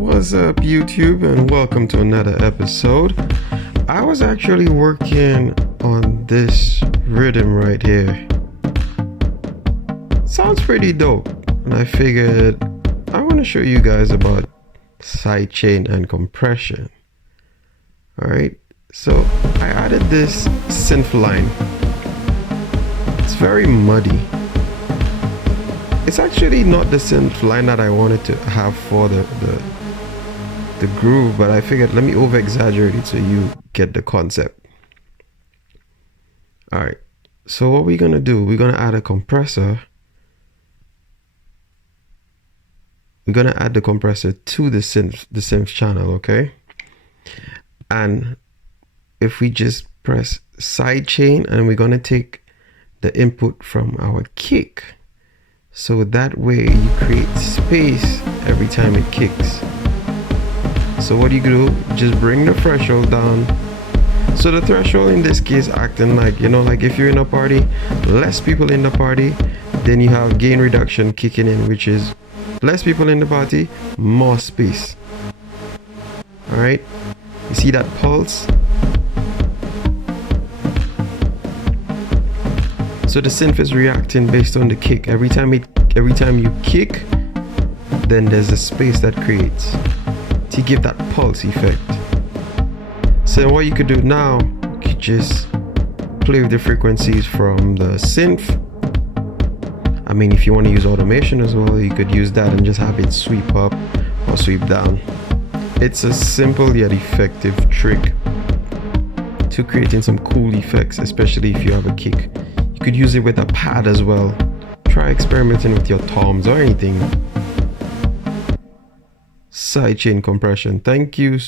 What's up, YouTube, and welcome to another episode. I was actually working on this rhythm right here. Sounds pretty dope, and I figured I want to show you guys about sidechain and compression. Alright, so I added this synth line. It's very muddy. It's actually not the synth line that I wanted to have for the groove, but I figured let me over exaggerate it so you get the concept. Alright, so what we're gonna do, we're gonna add a compressor. We're gonna add the compressor to the synth channel, okay? And if we just press sidechain, and we're gonna take the input from our kick, so that way you create space every time it kicks. So what you do, just bring the threshold down. So the threshold in this case acting like, like if you're in a party, less people in the party, then you have gain reduction kicking in, which is less people in the party, more space. Alright, you see that pulse? So the synth is reacting based on the kick. Every time you kick, then there's a space that creates to give that pulse effect. So what you could do now, you could just play with the frequencies from the synth. I mean, if you want to use automation as well, you could use that and just have it sweep up or sweep down. It's a simple yet effective trick to creating some cool effects, especially if you have a kick. You could use it with a pad as well. Try experimenting with your toms or anything. Sidechain compression. Thank you